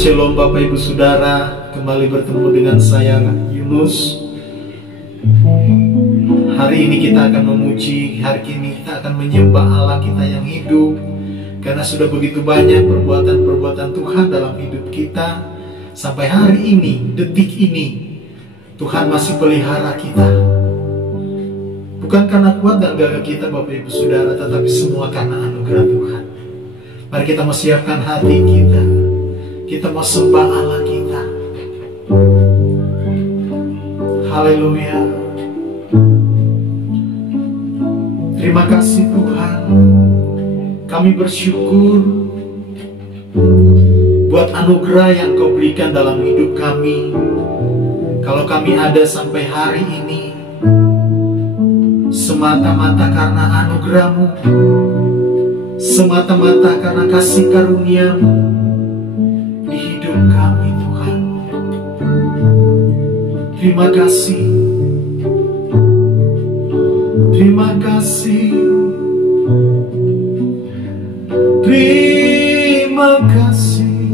Shalom Bapak Ibu Saudara, kembali bertemu dengan saya Yunus. Hari ini kita akan memuji, hari ini kita akan menyembah Allah kita yang hidup. Karena sudah begitu banyak perbuatan-perbuatan Tuhan dalam hidup kita. Sampai hari ini, detik ini, Tuhan masih pelihara kita. Bukan karena kuat dan gagah kita Bapak Ibu Saudara, tetapi semua karena anugerah Tuhan. Mari kita mau siapkan hati kita. Kita mau sembah Allah kita. Haleluya. Terima kasih Tuhan. Kami bersyukur buat anugerah yang Kau berikan dalam hidup kami. Kalau kami ada sampai hari ini, semata-mata karena anugerah-Mu, semata-mata karena kasih karunia-Mu di hidup kami Tuhan. Terima kasih. Terima kasih. Terima kasih.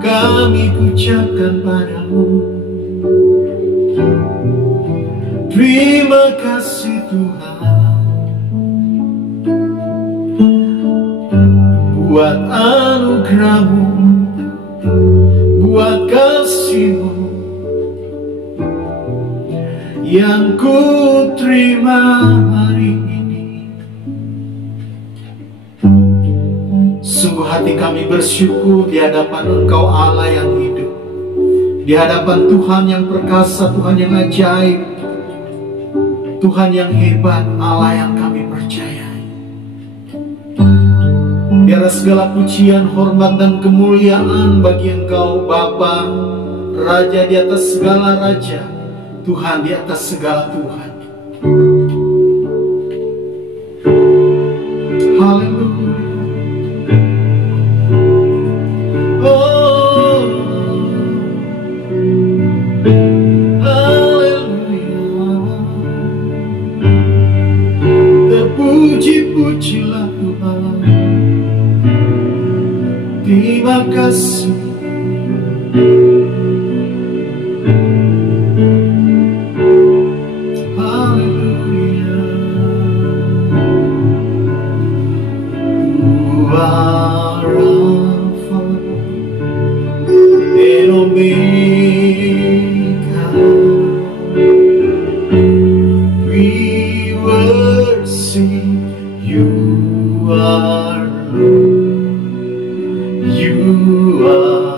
Kami ucapkan padamu. Terima kasih Tuhan. Buat anugerah-Mu, buat kasih-Mu yang ku terima hari ini. Sungguh hati kami bersyukur di hadapan Engkau Allah yang hidup, di hadapan Tuhan yang perkasa, Tuhan yang ajaib, Tuhan yang hebat, Allah yang kami percayai. Biar segala pujian, hormat, dan kemuliaan bagi Engkau Bapa, Raja di atas segala Raja, Tuhan di atas segala Tuhan. Haleluya. Oh, haleluya. Terpuji-pujilah Tuhan. Terima kasih. You are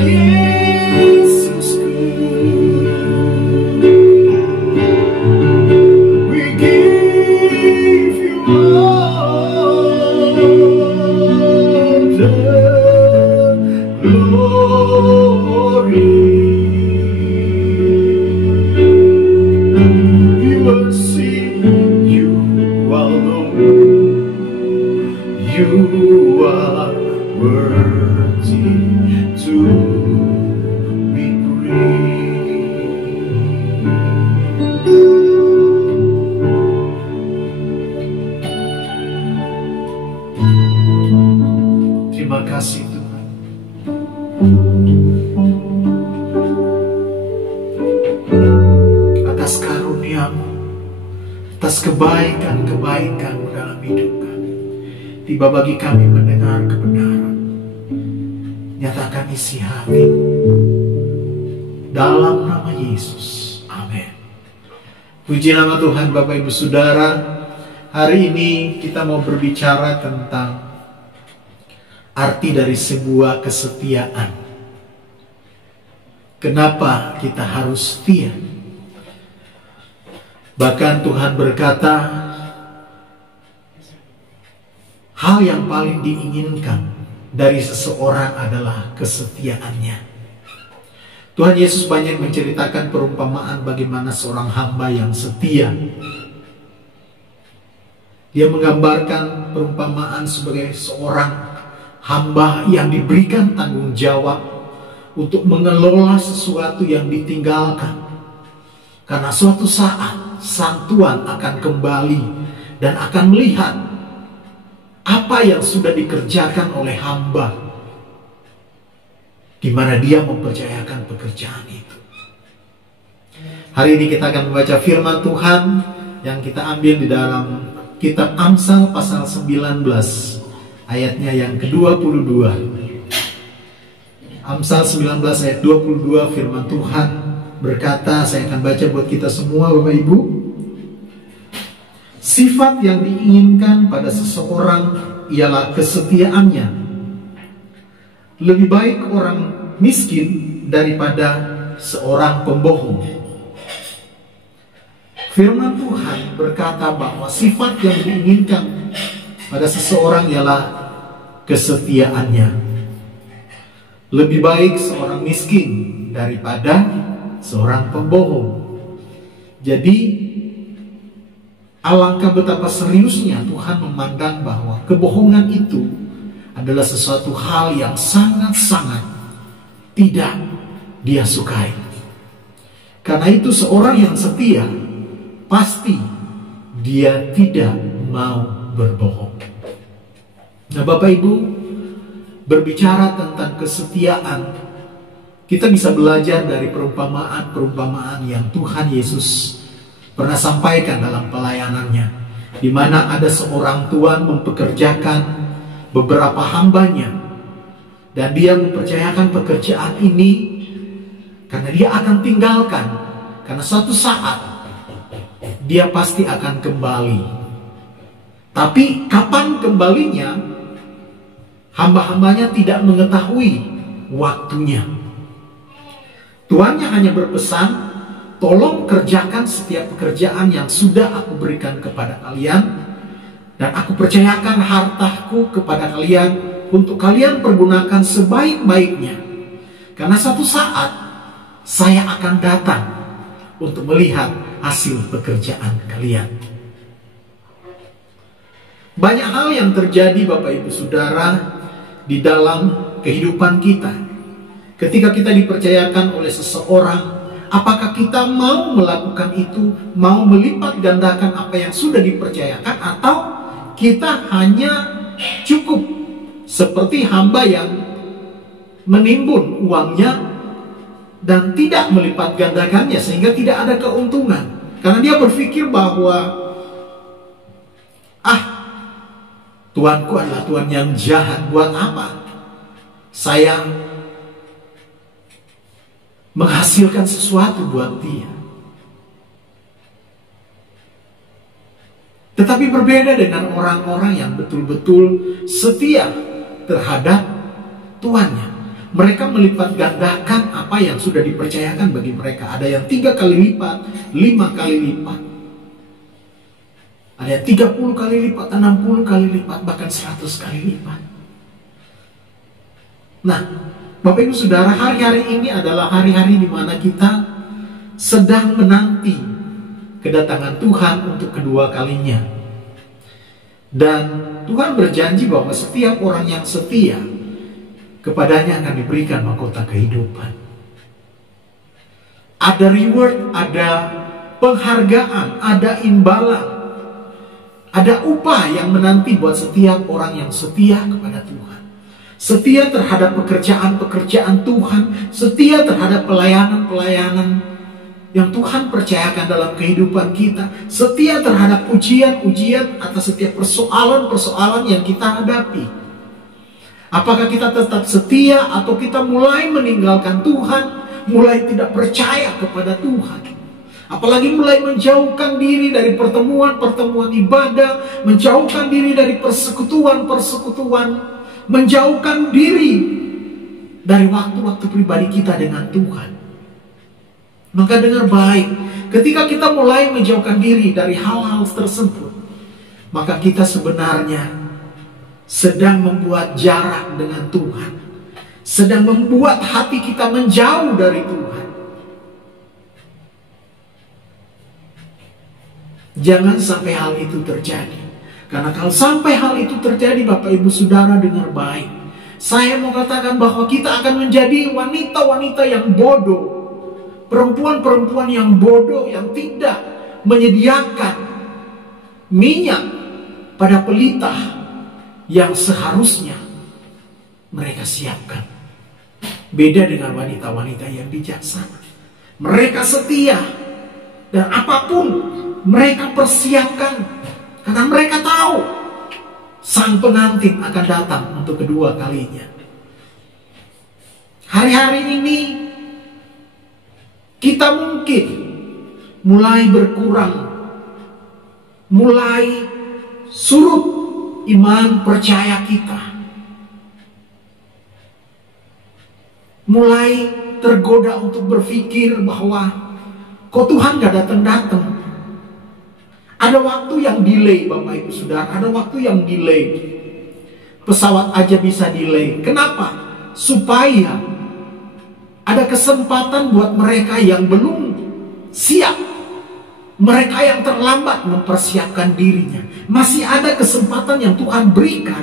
Yesusku, we give you all the glory. We worship you alone. You are worthy to be praised. Terima kasih Tuhan. Atas karunia-Mu, atas kebaikan-kebaikan-Mu dalam hidup kami. Tiba bagi kami mendengar kebenaran. Nyatakan isi hati dalam nama Yesus. Amin. Puji nama Tuhan. Bapak Ibu Saudara, hari ini kita mau berbicara tentang arti dari sebuah kesetiaan. Kenapa kita harus setia? Bahkan Tuhan berkata, hal yang paling diinginkan dari seseorang adalah kesetiaannya. Tuhan Yesus banyak menceritakan perumpamaan bagaimana seorang hamba yang setia. Dia menggambarkan perumpamaan sebagai seorang hamba yang diberikan tanggung jawab untuk mengelola sesuatu yang ditinggalkan. Karena suatu saat sang Tuhan akan kembali dan akan melihat apa yang sudah dikerjakan oleh hamba, di mana dia mempercayakan pekerjaan itu. Hari ini kita akan membaca firman Tuhan yang kita ambil di dalam kitab Amsal pasal 19 ayatnya yang ke-22. Amsal 19 ayat 22, firman Tuhan berkata, saya akan baca buat kita semua Bapak Ibu. Sifat yang diinginkan pada seseorang ialah kesetiaannya. Lebih baik orang miskin daripada seorang pembohong. Firman Tuhan berkata bahwa sifat yang diinginkan pada seseorang ialah kesetiaannya. Lebih baik seorang miskin daripada seorang pembohong. Jadi alangkah betapa seriusnya Tuhan memandang bahwa kebohongan itu adalah sesuatu hal yang sangat-sangat tidak dia sukai. Karena itu seorang yang setia pasti dia tidak mau berbohong. Nah Bapak Ibu, berbicara tentang kesetiaan, kita bisa belajar dari perumpamaan-perumpamaan yang Tuhan Yesus pernah sampaikan dalam pelayanannya, di mana ada seorang tuan mempekerjakan beberapa hambanya, dan dia mempercayakan pekerjaan ini karena dia akan tinggalkan, karena suatu saat dia pasti akan kembali. Tapi kapan kembalinya, hamba-hambanya tidak mengetahui waktunya. Tuannya hanya berpesan, tolong kerjakan setiap pekerjaan yang sudah aku berikan kepada kalian, dan aku percayakan hartaku kepada kalian untuk kalian pergunakan sebaik-baiknya. Karena suatu saat saya akan datang untuk melihat hasil pekerjaan kalian. Banyak hal yang terjadi Bapak Ibu Saudara di dalam kehidupan kita. Ketika kita dipercayakan oleh seseorang, apakah kita mau melakukan itu, mau melipat gandakan apa yang sudah dipercayakan, atau kita hanya cukup seperti hamba yang menimbun uangnya dan tidak melipat gandakannya sehingga tidak ada keuntungan. Karena dia berpikir bahwa tuanku adalah tuan yang jahat, buat apa saya menghasilkan sesuatu buat dia. Tetapi berbeda dengan orang-orang yang betul-betul setia terhadap tuannya. Mereka melipat gandakan apa yang sudah dipercayakan bagi mereka. Ada yang 3 kali lipat, 5 kali lipat. Ada yang 30 kali lipat, 60 kali lipat, bahkan 100 kali lipat. Nah, Bapak Ibu Saudara, hari-hari ini adalah hari-hari di mana kita sedang menanti kedatangan Tuhan untuk kedua kalinya. Dan Tuhan berjanji bahwa setiap orang yang setia, kepadanya akan diberikan mahkota kehidupan. Ada reward, ada penghargaan, ada imbalan, ada upah yang menanti buat setiap orang yang setia kepada Tuhan. Setia terhadap pekerjaan-pekerjaan Tuhan, setia terhadap pelayanan-pelayanan yang Tuhan percayakan dalam kehidupan kita, setia terhadap ujian-ujian atas setiap persoalan-persoalan yang kita hadapi. Apakah kita tetap setia atau kita mulai meninggalkan Tuhan, mulai tidak percaya kepada Tuhan? Apalagi mulai menjauhkan diri dari pertemuan-pertemuan ibadah, menjauhkan diri dari persekutuan-persekutuan, menjauhkan diri dari waktu-waktu pribadi kita dengan Tuhan. Maka dengar baik, ketika kita mulai menjauhkan diri dari hal-hal tersebut, maka kita sebenarnya sedang membuat jarak dengan Tuhan, sedang membuat hati kita menjauh dari Tuhan. Jangan sampai hal itu terjadi. Karena kalau sampai hal itu terjadi, Bapak Ibu Saudara dengar baik, saya mau katakan bahwa kita akan menjadi wanita-wanita yang bodoh, perempuan-perempuan yang bodoh, yang tidak menyediakan minyak pada pelita yang seharusnya mereka siapkan. Beda dengan wanita-wanita yang bijaksana. Mereka setia, dan apapun mereka persiapkan, karena mereka tahu sang pengantin akan datang untuk kedua kalinya. Hari-hari ini kita mungkin mulai berkurang, mulai surut iman percaya kita, mulai tergoda untuk berpikir bahwa kok Tuhan gak datang-datang. Ada waktu yang delay, Bapak Ibu Saudara, ada waktu yang delay. Pesawat aja bisa delay. Kenapa? Supaya ada kesempatan buat mereka yang belum siap, mereka yang terlambat mempersiapkan dirinya. Masih ada kesempatan yang Tuhan berikan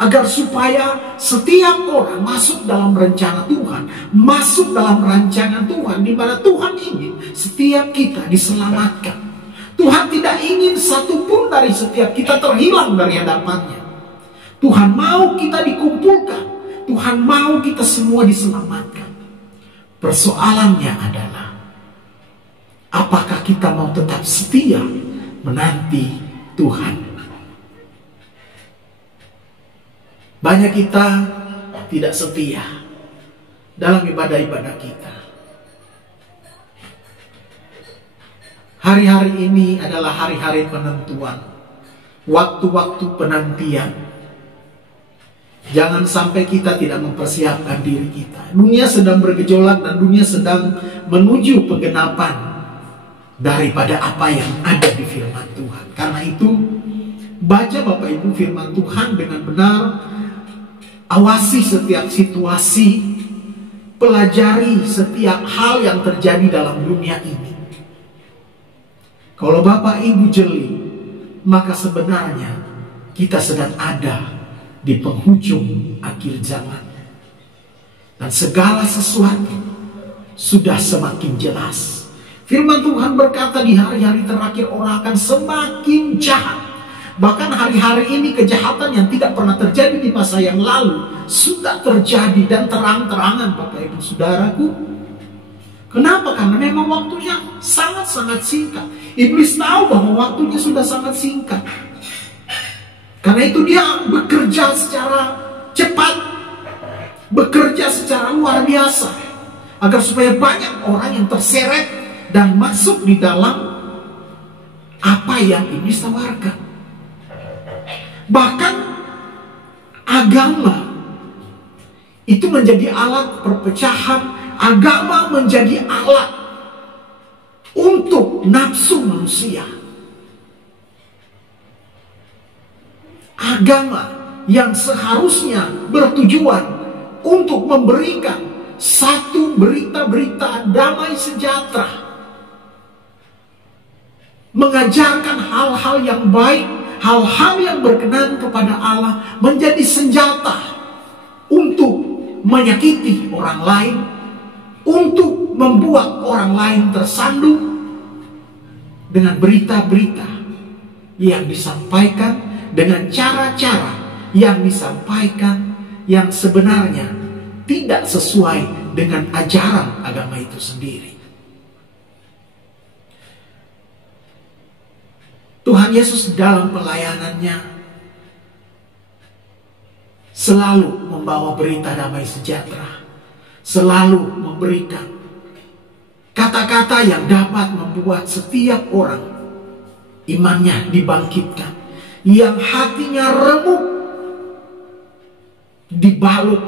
agar supaya setiap orang masuk dalam rencana Tuhan, masuk dalam rancangan Tuhan, di mana Tuhan ingin setiap kita diselamatkan. Tuhan tidak ingin satupun dari setiap kita terhilang dari hadapannya. Tuhan mau kita dikumpulkan, Tuhan mau kita semua diselamatkan. Persoalannya adalah, apakah kita mau tetap setia menanti Tuhan? Banyak kita tidak setia dalam ibadah-ibadah kita. Hari-hari ini adalah hari-hari penentuan, waktu-waktu penantian. Jangan sampai kita tidak mempersiapkan diri kita. Dunia sedang bergejolak dan dunia sedang menuju penggenapan daripada apa yang ada di firman Tuhan. Karena itu, baca Bapak Ibu firman Tuhan dengan benar, awasi setiap situasi, pelajari setiap hal yang terjadi dalam dunia ini. Kalau Bapak Ibu jeli, maka sebenarnya kita sedang ada di penghujung akhir zaman. Dan segala sesuatu sudah semakin jelas. Firman Tuhan berkata di hari-hari terakhir orang akan semakin jahat. Bahkan hari-hari ini kejahatan yang tidak pernah terjadi di masa yang lalu sudah terjadi dan terang-terangan, Bapak Ibu Saudaraku. Kenapa? Karena memang waktunya sangat-sangat singkat. Iblis tahu bahwa waktunya sudah sangat singkat. Karena itu dia bekerja secara cepat, bekerja secara luar biasa, agar supaya banyak orang yang terseret dan masuk di dalam apa yang iblis tawarkan. Bahkan agama itu menjadi alat perpecahan. Agama menjadi alat untuk nafsu manusia. Agama yang seharusnya bertujuan untuk memberikan satu berita-berita damai sejahtera, mengajarkan hal-hal yang baik, hal-hal yang berkenan kepada Allah, menjadi senjata untuk menyakiti orang lain, untuk membuat orang lain tersandung dengan berita-berita yang disampaikan, dengan cara-cara yang disampaikan yang sebenarnya tidak sesuai dengan ajaran agama itu sendiri. Tuhan Yesus dalam pelayanannya selalu membawa berita damai sejahtera, selalu memberikan kata-kata yang dapat membuat setiap orang imannya dibangkitkan, yang hatinya remuk dibalut,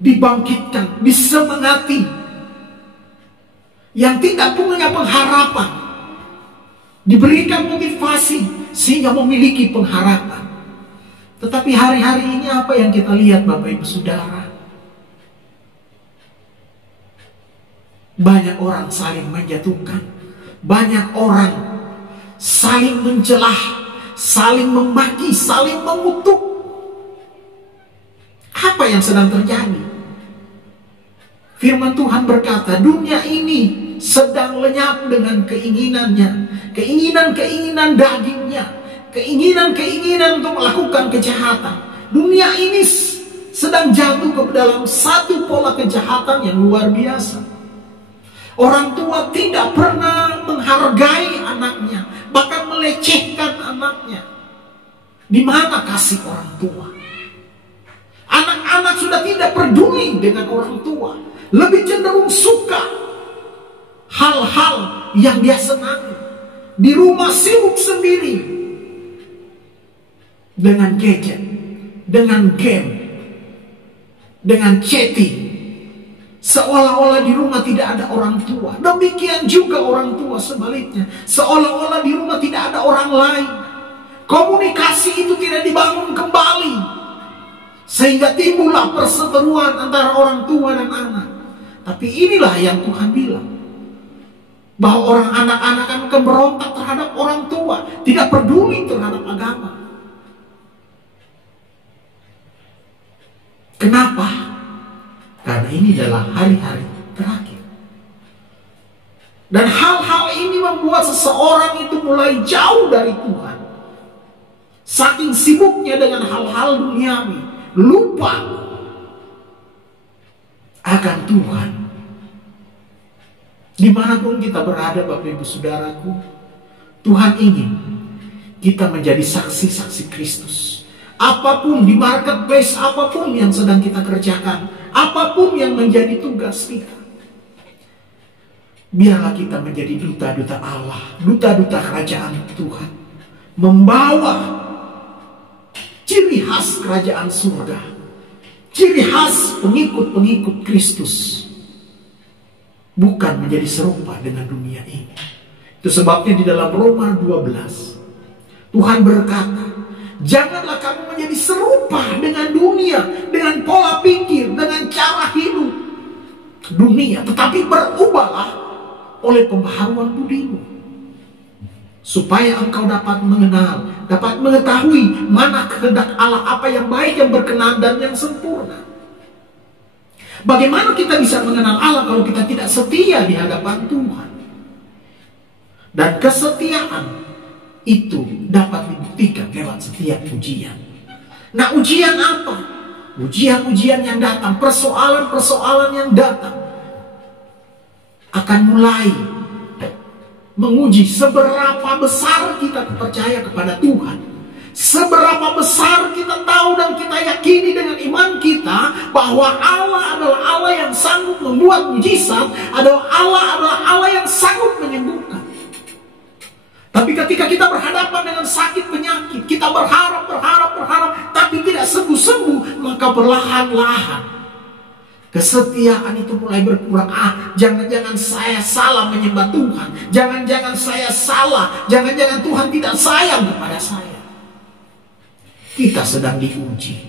dibangkitkan, disemangati, yang tidak punya pengharapan diberikan motivasi sehingga memiliki pengharapan. Tetapi hari-hari ini apa yang kita lihat, Bapak Ibu Saudara? Banyak orang saling menjatuhkan, banyak orang saling mencelah, saling memaki, saling mengutuk. Apa yang sedang terjadi? Firman Tuhan berkata, dunia ini sedang lenyap dengan keinginannya, keinginan-keinginan dagingnya, keinginan-keinginan untuk melakukan kejahatan. Dunia ini sedang jatuh ke dalam satu pola kejahatan yang luar biasa. Orang tua tidak pernah menghargai anaknya, bahkan melecehkan anaknya. Di mana kasih orang tua? Anak-anak sudah tidak peduli dengan orang tua, lebih cenderung suka hal-hal yang dia senangi. Di rumah sibuk sendiri dengan gadget, dengan game, dengan chatting. Seolah-olah di rumah tidak ada orang tua. Demikian juga orang tua sebaliknya. Seolah-olah di rumah tidak ada orang lain. Komunikasi itu tidak dibangun kembali, sehingga timbullah perseteruan antara orang tua dan anak. Tapi inilah yang Tuhan bilang, bahwa orang anak-anak akan berontak terhadap orang tua, tidak peduli terhadap agama. Kenapa? Karena ini adalah hari-hari terakhir. Dan hal-hal ini membuat seseorang itu mulai jauh dari Tuhan. Saking sibuknya dengan hal-hal duniawi, lupa akan Tuhan. Dimanapun kita berada, Bapak Ibu Saudaraku, Tuhan ingin kita menjadi saksi-saksi Kristus. Apapun di marketplace, apapun yang sedang kita kerjakan, apapun yang menjadi tugas kita, biarlah kita menjadi duta-duta Allah, duta-duta kerajaan Tuhan, membawa ciri khas kerajaan surga, ciri khas pengikut-pengikut Kristus, bukan menjadi serupa dengan dunia ini. Itu sebabnya di dalam Roma 12 Tuhan berkata, janganlah kamu menjadi serupa dengan dunia, dengan pola pikir, dengan cara hidup dunia, tetapi berubahlah oleh pembaharuan budimu, supaya engkau dapat mengenal, dapat mengetahui mana kehendak Allah, apa yang baik, yang berkenan, dan yang sempurna. Bagaimana kita bisa mengenal Allah kalau kita tidak setia di hadapan Tuhan? Dan kesetiaan itu dapat dibuktikan lewat setiap ujian. Nah, ujian apa? Ujian-ujian yang datang, persoalan-persoalan yang datang akan mulai menguji seberapa besar kita percaya kepada Tuhan, seberapa besar kita tahu dan kita yakini dengan iman kita bahwa Allah adalah Allah yang sanggup membuat mujizat, adalah Allah yang sanggup menyembuhkan. Tapi ketika kita berhadapan dengan sakit penyakit, kita berharap, tapi tidak sembuh-sembuh, maka perlahan-lahan kesetiaan itu mulai berkurang. Jangan-jangan saya salah menyembah Tuhan. Jangan-jangan saya salah. Jangan-jangan Tuhan tidak sayang kepada saya. Kita sedang diuji.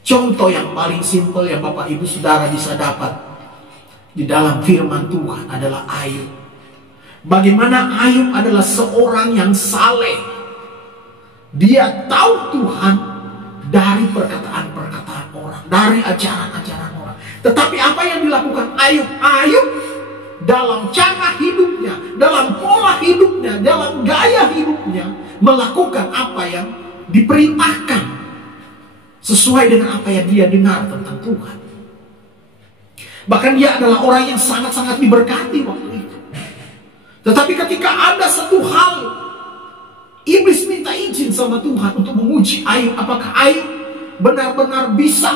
Contoh yang paling simpel yang Bapak Ibu Saudara bisa dapat di dalam firman Tuhan adalah Ayub. Bagaimana Ayub adalah seorang yang saleh. Dia tahu Tuhan dari perkataan-perkataan orang, dari ajaran-ajaran orang. Tetapi apa yang dilakukan Ayub? Ayub dalam cara hidupnya, dalam pola hidupnya, dalam gaya hidupnya, melakukan apa yang diperintahkan sesuai dengan apa yang dia dengar tentang Tuhan. Bahkan dia adalah orang yang sangat-sangat diberkati waktu itu. Tetapi ketika ada satu hal, iblis minta izin sama Tuhan untuk menguji Ayub. Apakah Ayub benar-benar bisa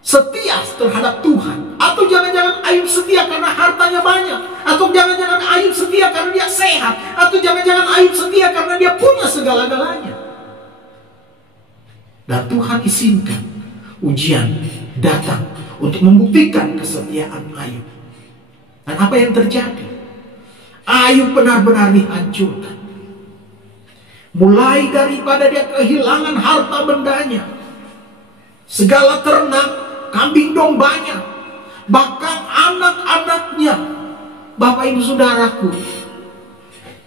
setia terhadap Tuhan? Atau jangan-jangan Ayub setia karena hartanya banyak? Atau jangan-jangan Ayub setia karena dia sehat? Atau jangan-jangan Ayub setia karena dia punya segala-galanya? Dan Tuhan izinkan ujian datang untuk membuktikan kesetiaan Ayub. Dan apa yang terjadi? Ayub benar-benar dihancurkan. Mulai daripada dia kehilangan harta bendanya, segala ternak, kambing dombanya, bahkan anak-anaknya. Bapak Ibu Saudaraku,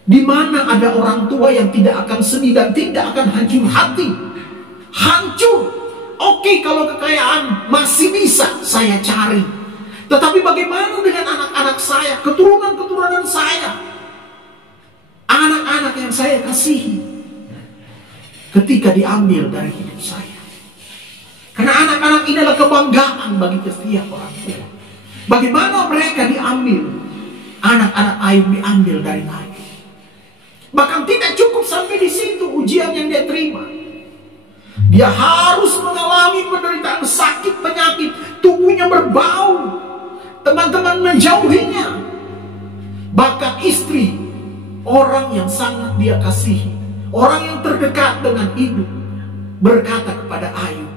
di mana ada orang tua yang tidak akan sedih dan tidak akan hancur hati? Hancur. Oke, kalau kekayaan masih bisa saya cari. Tetapi bagaimana dengan anak-anak saya, keturunan-keturunan saya, anak-anak yang saya kasihi, ketika diambil dari hidup saya? Karena anak-anak ini adalah kebanggaan bagi setiap orang tua. Bagaimana mereka diambil? Anak-anak Ayub diambil dari Ayub. Bahkan tidak cukup sampai di situ ujian yang dia terima. Dia harus mengalami penderitaan sakit penyakit, tubuhnya berbau. Teman-teman menjauhinya. Bahkan istri, orang yang sangat dia kasihi, orang yang terdekat dengan hidup, berkata kepada Ayub,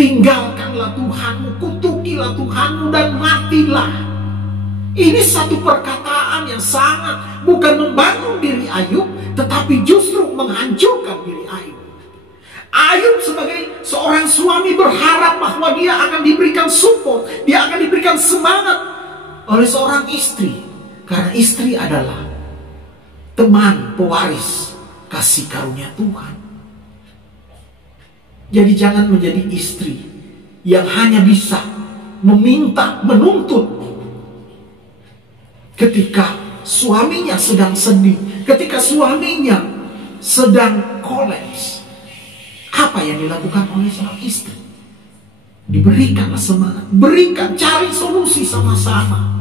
tinggalkanlah Tuhanmu, kutukilah Tuhanmu dan matilah. Ini satu perkataan yang sangat bukan membangun diri Ayub, tetapi justru menghancurkan diri Ayub. Ayub sebagai seorang suami berharap bahwa dia akan diberikan support, dia akan diberikan semangat oleh seorang istri. Karena istri adalah teman pewaris kasih karunia Tuhan. Jadi jangan menjadi istri yang hanya bisa meminta, menuntut ketika suaminya sedang sedih, ketika suaminya sedang kolaps. Apa yang dilakukan oleh seorang istri? Diberikanlah semangat, berikan, cari solusi sama-sama,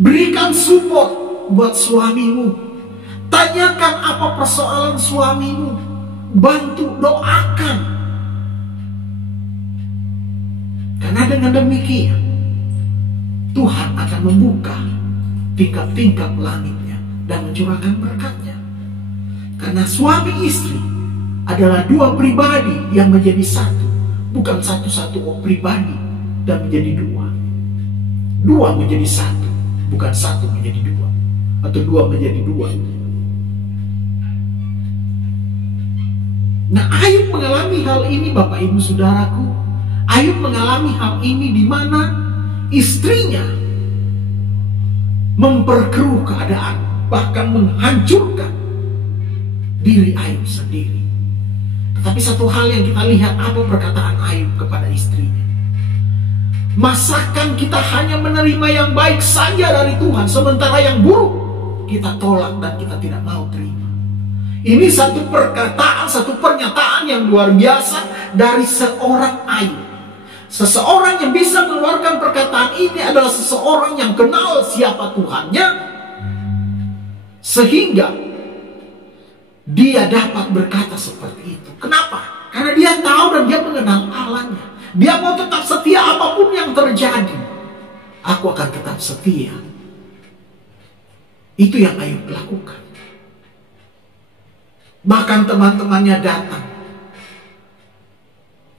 berikan support buat suamimu, tanyakan apa persoalan suamimu, bantu, doakan. Karena dengan demikian Tuhan akan membuka tingkap-tingkap langitnya dan mencurahkan berkatnya. Karena suami istri adalah dua pribadi yang menjadi satu, bukan satu-satu pribadi dan menjadi dua. Dua menjadi satu, bukan satu menjadi dua, atau dua menjadi dua. Nah, Ayub mengalami hal ini, Bapak Ibu Saudaraku. Ayub mengalami hal ini di mana istrinya memperkeruh keadaan, bahkan menghancurkan diri Ayub sendiri. Tetapi satu hal yang kita lihat, apa perkataan Ayub kepada istrinya? Masakan kita hanya menerima yang baik saja dari Tuhan, sementara yang buruk kita tolak dan kita tidak mau terima. Ini satu perkataan, satu pernyataan yang luar biasa dari seorang Ayub. Seseorang yang bisa mengeluarkan perkataan ini adalah seseorang yang kenal siapa Tuhannya, sehingga dia dapat berkata seperti itu. Kenapa? Karena dia tahu dan dia mengenal Allahnya. Dia mau tetap setia apapun yang terjadi. aku akan tetap setia. Itu yang Ayub lakukan. Bahkan teman-temannya datang.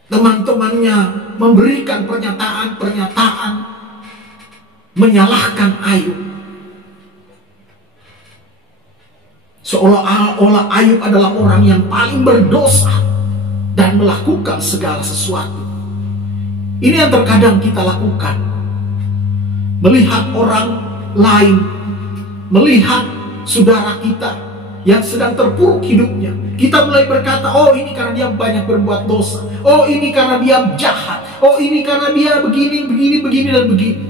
Teman-temannya memberikan pernyataan-pernyataan menyalahkan Ayub. Seolah-olah Ayub adalah orang yang paling berdosa dan melakukan segala sesuatu. Ini yang terkadang kita lakukan. Melihat orang lain, melihat saudara kita yang sedang terpuruk hidupnya, kita mulai berkata, oh ini karena dia banyak berbuat dosa, oh ini karena dia jahat, oh ini karena dia begini, dan begini.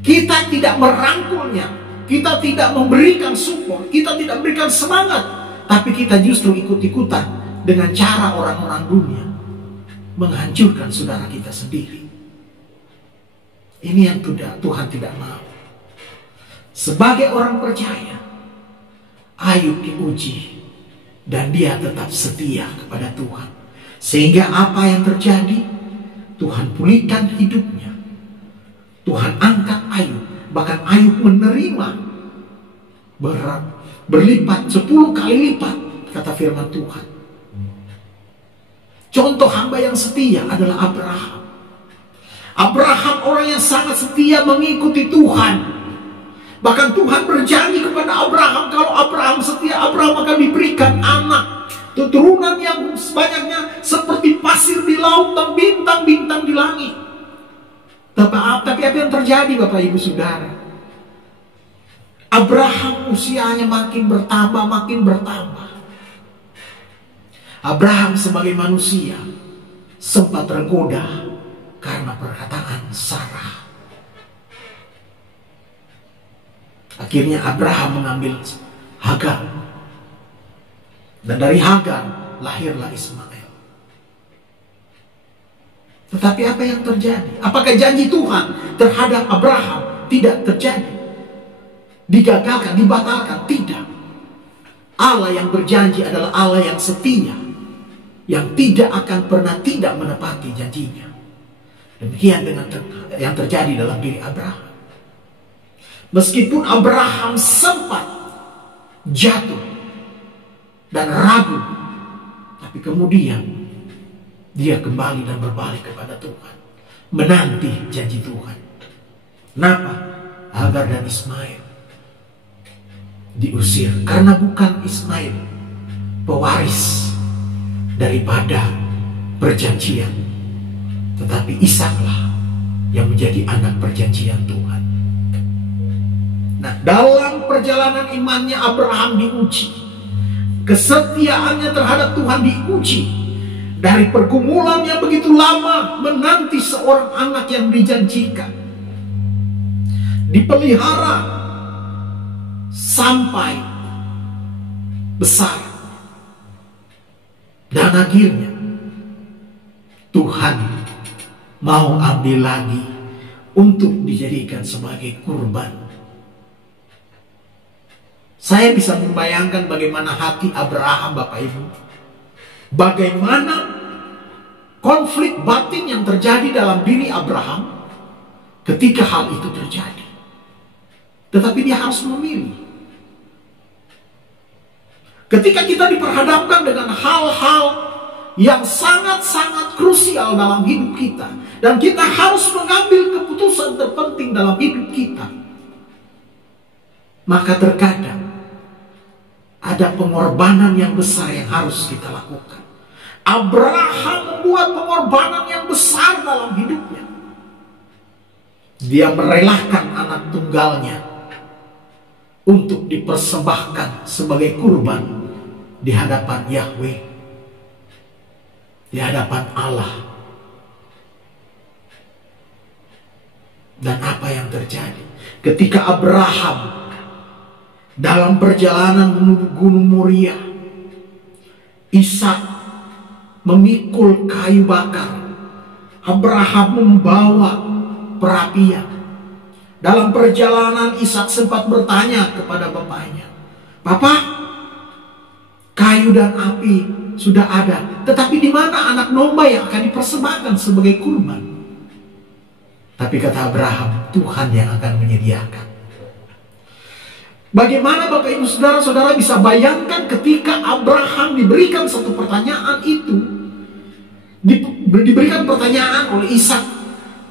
Kita tidak merangkulnya, kita tidak memberikan support, kita tidak memberikan semangat, tapi kita justru ikut-ikutan dengan cara orang-orang dunia menghancurkan saudara kita sendiri. Ini yang Tuhan tidak mau. Sebagai orang percaya, Ayub diuji dan dia tetap setia kepada Tuhan. Sehingga apa yang terjadi, Tuhan pulihkan hidupnya. Tuhan angkat Ayub. Bahkan Ayub menerima berlipat 10 kali lipat, kata firman Tuhan. Contoh hamba yang setia adalah Abraham. Abraham orang yang sangat setia mengikuti Tuhan. Bahkan Tuhan berjanji kepada Abraham, kalau Abraham setia, Abraham akan diberikan anak, keturunan yang banyaknya seperti pasir di laut dan bintang-bintang di langit. Tapi apa yang terjadi Bapak Ibu Saudara? Abraham usianya makin bertambah. Abraham sebagai manusia sempat tergoda karena perkataan Sarah. Akhirnya Abraham mengambil Hagar. Dan dari Hagar lahirlah Ismail. Tetapi apa yang terjadi? Apakah janji Tuhan terhadap Abraham tidak terjadi? Digagalkan, dibatalkan? Tidak. Allah yang berjanji adalah Allah yang setia, yang tidak akan pernah tidak menepati janjinya. Demikian dengan yang terjadi dalam diri Abraham. Meskipun Abraham sempat jatuh dan ragu, tapi kemudian dia kembali dan berbalik kepada Tuhan, menanti janji Tuhan. Kenapa? Hagar dan Ismail diusir karena bukan Ismail pewaris daripada perjanjian, tetapi Ishaklah yang menjadi anak perjanjian Tuhan. Nah, dalam perjalanan imannya Abraham diuji, kesetiaannya terhadap Tuhan diuji. Dari pergumulan yang begitu lama menanti seorang anak yang dijanjikan, dipelihara sampai besar, dan akhirnya Tuhan mau ambil lagi untuk dijadikan sebagai kurban. Saya bisa membayangkan bagaimana hati Abraham, Bapak Ibu. Bagaimana konflik batin yang terjadi dalam diri Abraham ketika hal itu terjadi. Tetapi dia harus memilih. Ketika kita diperhadapkan dengan hal-hal yang sangat-sangat krusial dalam hidup kita, dan kita harus mengambil keputusan terpenting dalam hidup kita, maka terkadang ada pengorbanan yang besar yang harus kita lakukan. Abraham membuat pengorbanan yang besar dalam hidupnya. Dia merelakan anak tunggalnya untuk dipersembahkan sebagai kurban di hadapan Yahweh, di hadapan Allah. Dan apa yang terjadi ketika Abraham dalam perjalanan menuju Gunung Moria, Ishak memikul kayu bakar, Abraham membawa perapian. Dalam perjalanan Ishak sempat bertanya kepada bapaknya, "Papa, kayu dan api sudah ada, tetapi di mana anak domba yang akan dipersembahkan sebagai kurban?" Tapi kata Abraham, Tuhan yang akan menyediakan. Bagaimana Bapak Ibu Saudara-saudara bisa bayangkan ketika Abraham diberikan satu pertanyaan itu, diberikan pertanyaan oleh Ishak,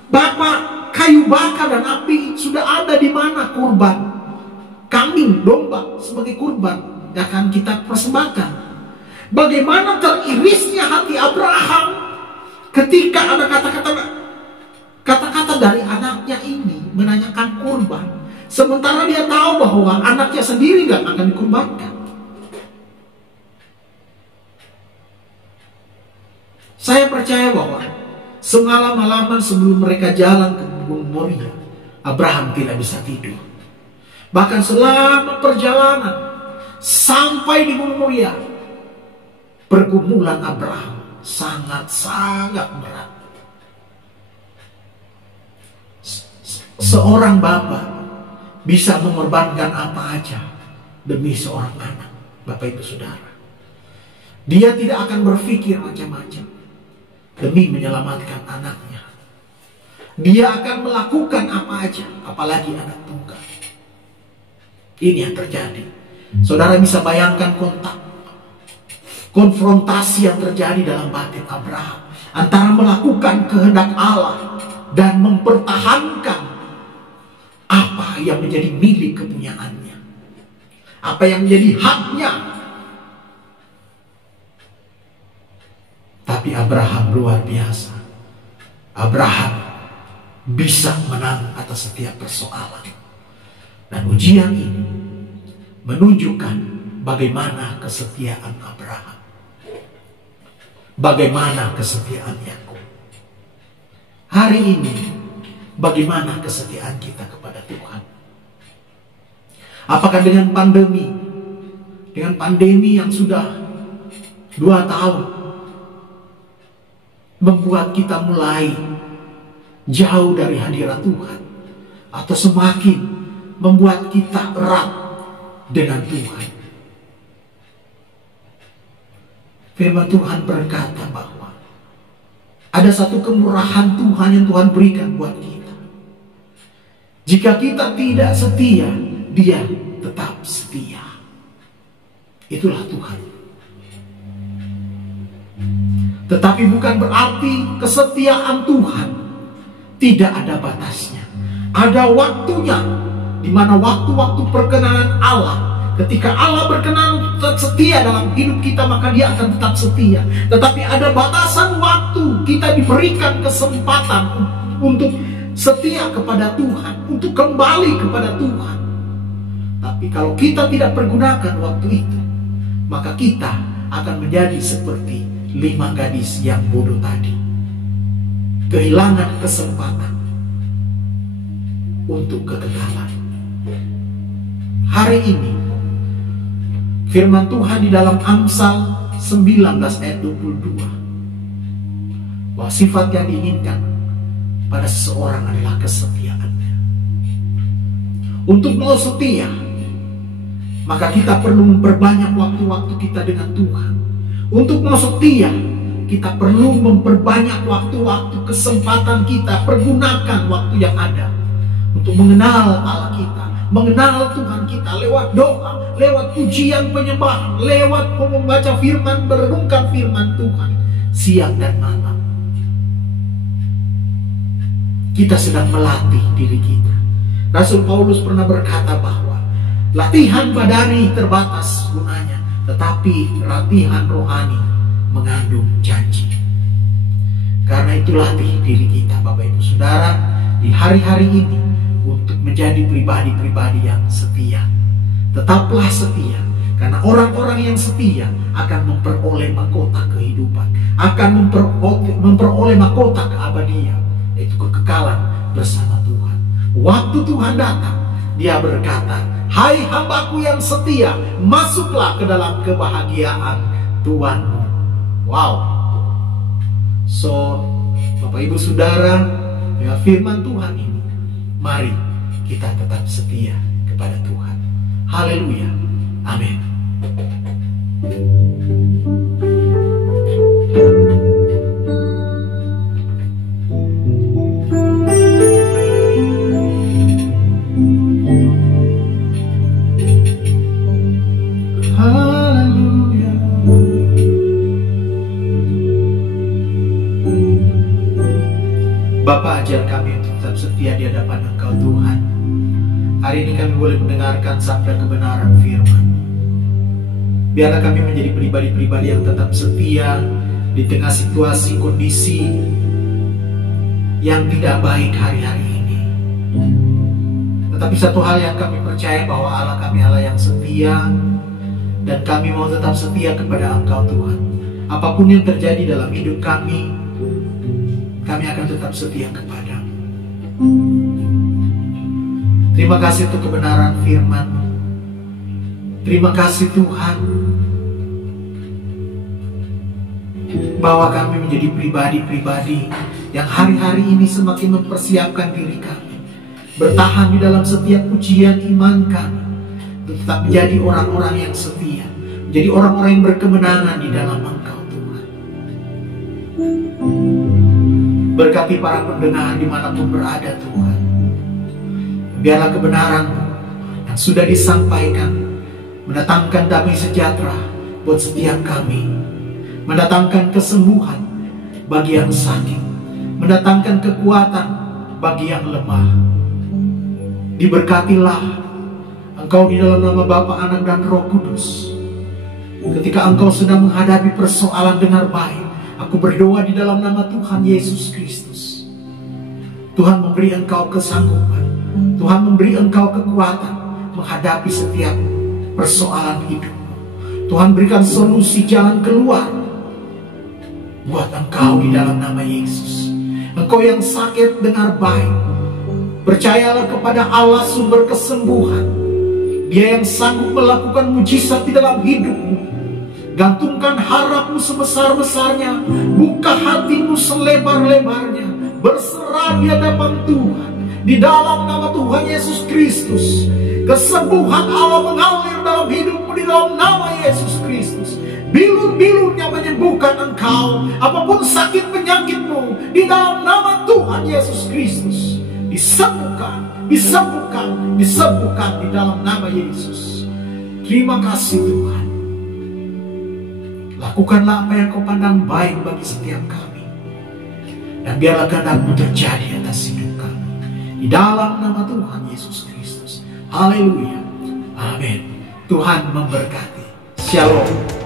Bapak, kayu bakar dan api sudah ada di mana kurban? Kambing, domba sebagai kurban yang akan kita persembahkan. Bagaimana teririsnya hati Abraham ketika ada kata-kata dari anaknya ini menanyakan kurban, sementara dia tahu bahwa anaknya sendiri gak akan dikurbankan. Saya percaya bahwa semalam-malaman sebelum mereka jalan ke Gunung Moria, Abraham tidak bisa tidur. Bahkan selama perjalanan sampai di Gunung Moria, pergumulan Abraham sangat-sangat berat. Seorang bapak bisa mengorbankan apa aja demi seorang anak, Bapak Ibu Saudara. Dia tidak akan berpikir macam-macam demi menyelamatkan anaknya. Dia akan melakukan apa aja, apalagi anak tunggal. Ini yang terjadi. Saudara bisa bayangkan konfrontasi yang terjadi dalam batin Abraham antara melakukan kehendak Allah dan mempertahankan apa yang menjadi milik kepunyaannya, apa yang menjadi haknya. Tapi Abraham luar biasa. Abraham bisa menang atas setiap persoalan. Dan ujian ini menunjukkan bagaimana kesetiaan Abraham, bagaimana kesetiaan Yakub. Hari ini bagaimana kesetiaan kita kepada Tuhan? Apakah dengan pandemi yang sudah 2 tahun membuat kita mulai jauh dari hadirat Tuhan, atau semakin membuat kita erat dengan Tuhan? Firman Tuhan berkata bahwa ada satu kemurahan Tuhan yang Tuhan berikan buat kita. Jika kita tidak setia, Dia tetap setia. Itulah Tuhan. Tetapi bukan berarti kesetiaan Tuhan tidak ada batasnya. Ada waktunya, di mana waktu-waktu perkenanan Allah. Ketika Allah berkenan setia dalam hidup kita, maka Dia akan tetap setia. Tetapi ada batasan waktu, kita diberikan kesempatan untuk setia kepada Tuhan, untuk kembali kepada Tuhan. Tapi kalau kita tidak pergunakan waktu itu, maka kita akan menjadi seperti 5 gadis yang bodoh tadi, kehilangan kesempatan untuk kekekalan. Hari ini firman Tuhan di dalam Amsal 19 ayat 22, bahwa sifat yang diinginkan pada seseorang adalah kesetiaannya. Untuk mau setia, maka kita perlu memperbanyak waktu-waktu kita dengan Tuhan. Untuk mau setia, kita perlu memperbanyak waktu-waktu kesempatan kita. Pergunakan waktu yang ada untuk mengenal Allah kita, mengenal Tuhan kita lewat doa, lewat pujian penyembahan, lewat membaca firman, merenungkan firman Tuhan siang dan malam. Kita sedang melatih diri kita. Rasul Paulus pernah berkata bahwa latihan badani terbatas gunanya, tetapi latihan rohani mengandung janji. Karena itu latih diri kita, Bapak Ibu Saudara, di hari-hari ini untuk menjadi pribadi-pribadi yang setia. Tetaplah setia, karena orang-orang yang setia akan memperoleh mahkota kehidupan, akan memperoleh mahkota keabadian, yaitu kekekalan bersama Tuhan. Waktu Tuhan datang, Dia berkata, "Hai hambaku yang setia, masuklah ke dalam kebahagiaan Tuhanmu." Wow. So, Bapak Ibu Saudara, dengan firman Tuhan ini, mari kita tetap setia kepada Tuhan. Haleluya. Amin. Bapa, ajar kami untuk tetap setia di hadapan Engkau Tuhan. Hari ini kami boleh mendengarkan sabda kebenaran firman. Biarlah kami menjadi pribadi-pribadi yang tetap setia di tengah situasi kondisi yang tidak baik hari-hari ini. Tetapi satu hal yang kami percaya, bahwa Allah kami Allah yang setia, dan kami mau tetap setia kepada Engkau Tuhan. Apapun yang terjadi dalam hidup kami akan tetap setia kepada-Mu. Terima kasih untuk kebenaran firman-Mu. Terima kasih Tuhan, bahwa kami menjadi pribadi-pribadi yang hari-hari ini semakin mempersiapkan diri kami, bertahan di dalam setiap ujian iman kami, tetap menjadi orang-orang yang setia, menjadi orang-orang yang berkemenangan di dalam Engkau Tuhan. Berkati para pendengar dimanapun berada Tuhan. Biarlah kebenaran-Mu yang sudah disampaikan mendatangkan damai sejahtera buat setiap kami, mendatangkan kesembuhan bagi yang sakit, mendatangkan kekuatan bagi yang lemah. Diberkatilah Engkau di dalam nama Bapa, Anak, dan Roh Kudus. Ketika Engkau sedang menghadapi persoalan dengan baik, aku berdoa di dalam nama Tuhan Yesus Kristus. Tuhan memberi Engkau kesanggupan, Tuhan memberi Engkau kekuatan menghadapi setiap persoalan hidup. Tuhan berikan solusi jalan keluar buat Engkau di dalam nama Yesus. Engkau yang sakit dengar baik, percayalah kepada Allah sumber kesembuhan. Dia yang sanggup melakukan mujizat di dalam hidupmu. Gantungkan harapmu sebesar-besarnya, buka hatimu selebar-lebarnya, berserah di hadapan Tuhan. Di dalam nama Tuhan Yesus Kristus, kesembuhan Allah mengalir dalam hidupmu di dalam nama Yesus Kristus. Bilur-bilurnya menyembuhkan engkau. Apapun sakit penyakitmu, di dalam nama Tuhan Yesus Kristus, disembuhkan, disembuhkan, disembuhkan di dalam nama Yesus. Terima kasih Tuhan. Lakukanlah apa yang Kau pandang baik bagi setiap kami, dan biarlah kehendak-Mu terjadi atas hidup kami. Di dalam nama Tuhan Yesus Kristus. Haleluya. Amin. Tuhan memberkati. Shalom.